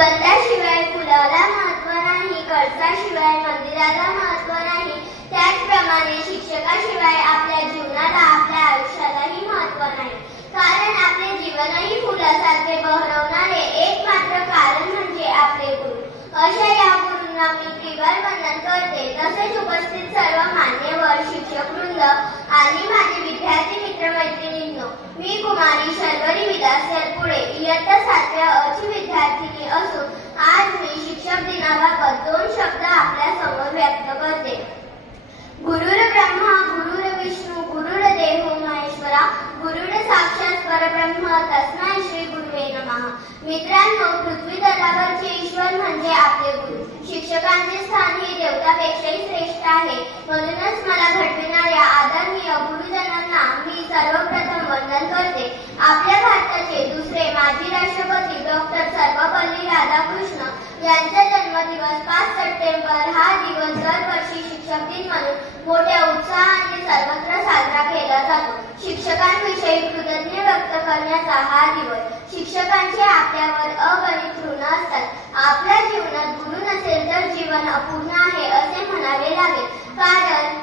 सुगंधाशिवाय फुलाला महत्त्व नाही, कळसाशिवाय मंदिराला महत्त्व नाही, त्याचप्रमाणे शिक्षकाशिवाय आपल्या जीवनाला, आपल्या आयुष्यालाही महत्त्व नाही. कारण आपले जीवनही फुलासारखे बहरवणारे एकमात्र कारण म्हणजे आपले गुरु. अशा या गुरूंना मी त्रिवार वंदन करते. तसेच उपस्थित सर्व मान्यवर, शिक्षकवृंद आणि माझे विद्यार्थी मित्रमैत्रिणींनो, मी कुमारी शर्वरी विलास यरपुडे इयत्ता 7वी अ ची विद्यार्थिनी असून आज मी शिक्षक दिनाबाबत 2 शब्द आपल्या समोर व्यक्त करते. गुरुर्ब्रह्मा गुरुर्विष्णू गुरुर्देवो महेश्वरा गुरुर् साक्षात परब्रह्म तस्मै श्री गुरुवे नमः. मित्रांनो, पृथ्वी तलावरचे ईश्वर म्हणजे आपले गुरु. शिक्षकांचे स्थान हे देवतापेक्षाही श्रेष्ठ आहे. म्हणूनच मला घडविणाऱ्या आदरणीय गुरुजनांना मी सर्वप्रथम वंदन करते. आपल्या भारताचे दुसरे माजी राष्ट्रपती डॉक्टर सर्वपल्ली राधाकृष्ण यांचा जन्मदिवस 5 सप्टेंबर हा दिवस दरवर्षी शिक्षक दिन म्हणून मोठ्या उत्साहाने सर्वत्र साजरा केला जातो. शिक्षकांविषयी कृतज्ञता व्यक्त करण्याचा हा दिवस. शिक्षकांचे आपल्यावर अगणित ऋण असतात. आपल्या जीवनात गुरु नसेल तर जीवन अपूर्ण आहे असे म्हणावे लागेल. कारण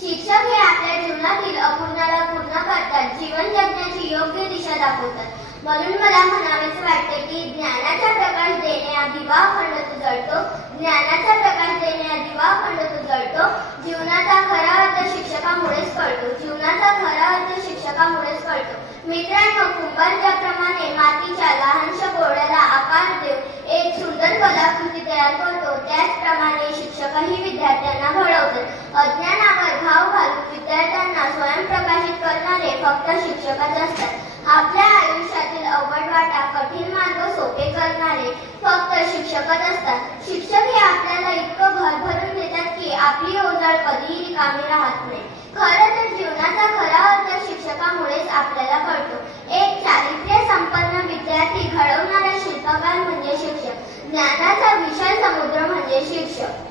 शिक्षक हे आपल्या जीवनातील अपूर्णाला पूर्ण करतात, जीवन जगण्याची योग्य दिशा दाखवतात. म्हणून मला म्हणावेसे वाटते की ज्ञानाचा प्रकाश देण्या दिवा अखंड तो जळतो, ज्ञानाचा प्रकाश देण्या दिवा अखंड तो जळतो. जीवनाचा खरा अर्थ शिक्षकामुळेच कळतो, जीवनाचा खरा अर्थ शिक्षकामुळेच कळतो. मित्रांनो, कुंभार ज्याप्रमाणे मातीच्या लहानशा गोळ्याला आकार देऊन एक सुंदर कलाकृती तयार करतो, त्याचप्रमाणे शिक्षकही विद्यार्थ्यांना घडवतात. अज्ञानावर घाव घालून विद्यार्थ्यांना स्वयंप्रकाशित करणारे फक्त शिक्षकच असतात. आपल्या आयुष्यातील अवघड वाटा, कठीण मार्ग सोपे करणारे फक्त शिक्षकच असतात. शिक्षक हे आपल्याला इतकं भरभरून देतात की आपली ओझळ कधीही रिकामी राहत नाही. खरं तर जीवनाचा खरा अर्थ शिक्षकामुळेच आपल्याला कळतो. एक चारित्र्य संपन्न विद्यार्थी घडवणारा शिल्पकार म्हणजे शिक्षक. ज्ञानाचा विशाल समुद्र म्हणजे शिक्षक.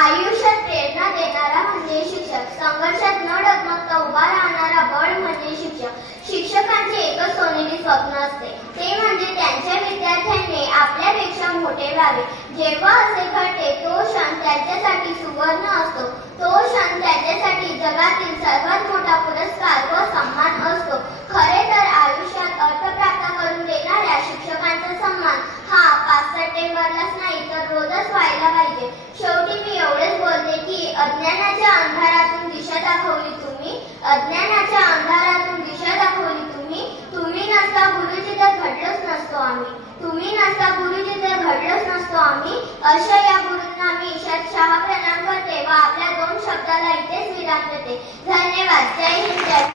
आयुष्यात प्रेरणा देणारा म्हणजे शिक्षक. संघर्षात न डगमगता उभा राहणारा बळ म्हणजे शिक्षक. शिक्षकांचे एकच सोनेरी स्वप्न असते, ते म्हणजे त्यांच्या विद्यार्थ्यांनी आपल्यापेक्षा मोठे व्हावे. जेव्हा असे घडते तो क्षण त्यांच्यासाठी सुवर्ण असतो. तो क्षण त्यांच्यासाठी जगातील सर्वात मोठा पुरस्कार व सन्मान असतो. खरे तर आयुष्यात अर्थ प्राप्त करून देणाऱ्या शिक्षकांचा सन्मान हा 5 सप्टेंबरलाच नाही तर रोजच व्हायला पाहिजे. शेवटी मी एवढेच बोलते की अज्ञानाच्या अंधारातून दिशा दाखवली तुम्ही, अज्ञानाच्या अंधारातून दिशा दाखवली तुम्ही. तुम्ही नसता गुरुजी तर घडलोच नसतो आम्ही, तुम्ही नसता गुरुजी तर घडलोच नसतो आम्ही. अशा या गुरूंना मी शतशः प्रणाम करते व आपल्या 2 शब्दाला इथेच विराम देते. धन्यवाद. जय हिंद.